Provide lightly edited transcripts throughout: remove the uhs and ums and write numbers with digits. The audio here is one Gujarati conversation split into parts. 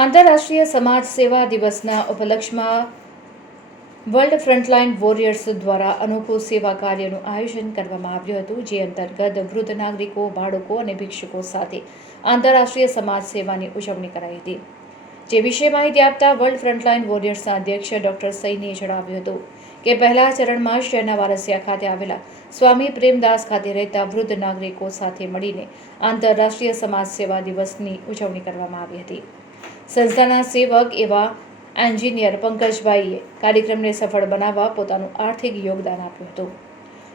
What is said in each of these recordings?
આંતરરાષ્ટ્રીય સમાજ સેવા દિવસના ઉપલક્ષમાં વર્લ્ડ ફ્રન્ટલાઇન વોરિયર્સ દ્વારા અનોખું સેવા કાર્યનું આયોજન કરવામાં આવ્યું હતું, જે અંતર્ગત વૃદ્ધ નાગરિકો, બાળકો અને ભિક્ષુકો સાથે આંતરરાષ્ટ્રીય સમાજ સેવાની ઉજવણી કરાઈ હતી. જે વિશે માહિતી આપતા વર્લ્ડ ફ્રન્ટલાઇન વોરિયર્સના અધ્યક્ષ ડોક્ટર સૈનીએ જણાવ્યું હતું કે પહેલા ચરણમાં શહેરના વારસિયા ખાતે આવેલા સ્વામી પ્રેમદાસ ખાતે રહેતા વૃદ્ધ નાગરિકો સાથે મળીને આંતરરાષ્ટ્રીય સમાજ સેવા દિવસની ઉજવણી કરવામાં આવી હતી. સંસ્થાના સેવક એવા એન્જિનિયર પંકજભાઈએ કાર્યક્રમને સફળ બનાવવા પોતાનું આર્થિક યોગદાન આપ્યું હતું.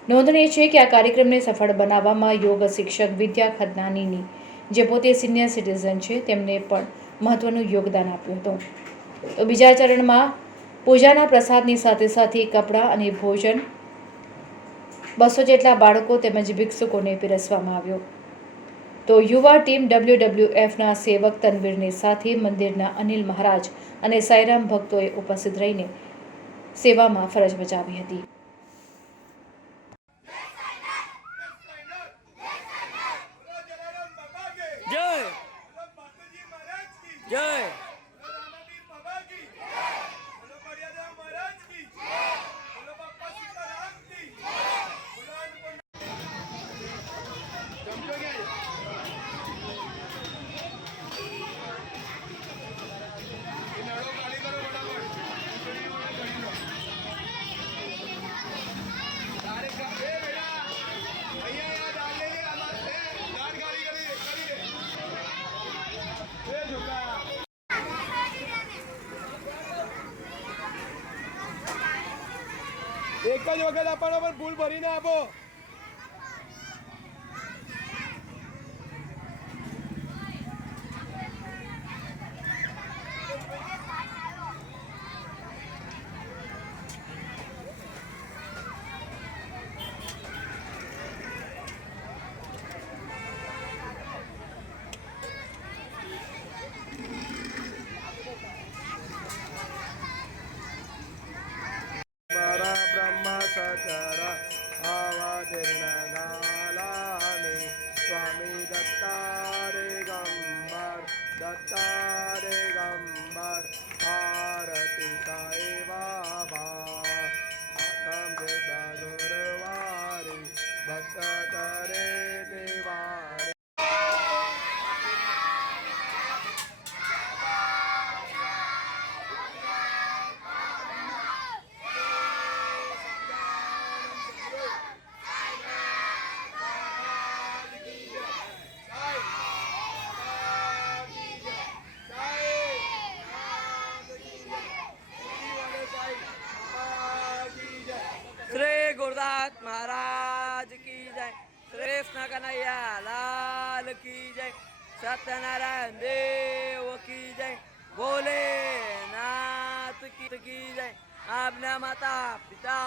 નોંધનીય છે કે આ કાર્યક્રમને સફળ બનાવવામાં યોગ શિક્ષક વિદ્યા ખદનાનીની, જે પોતે સિનિયર સિટીઝન છે, તેમને પણ મહત્વનું યોગદાન આપ્યું હતું. તો બીજા ચરણમાં પૂજાના પ્રસાદની સાથે સાથે કપડાં અને ભોજન 200 જેટલા બાળકો તેમજ ભિક્ષુકોને પીરસવામાં આવ્યો. તો યુવા ટીમ WWFના સેવક તનવીરની સાથે મંદિરના અનિલ મહારાજ અને સાઈરામ ભક્તોએ ઉપસ્થિત રહીને સેવામાં ફરજ બજાવી હતી. જય જય એક જ વખત આપવાનો પણ ફૂલ ભરીને આપો. सचर अवतीर्ण गालामि स्वामी दत्तारे गंबर आरती साई बाबा गुरुवारी भक्त करे देवारी. श्री गुरुदास महाराज की जय. श्री कृष्ण कन्हैया लाल की जय. सत्यनारायण देव की जय. भोलेनाथ की जय. आपने माता पिता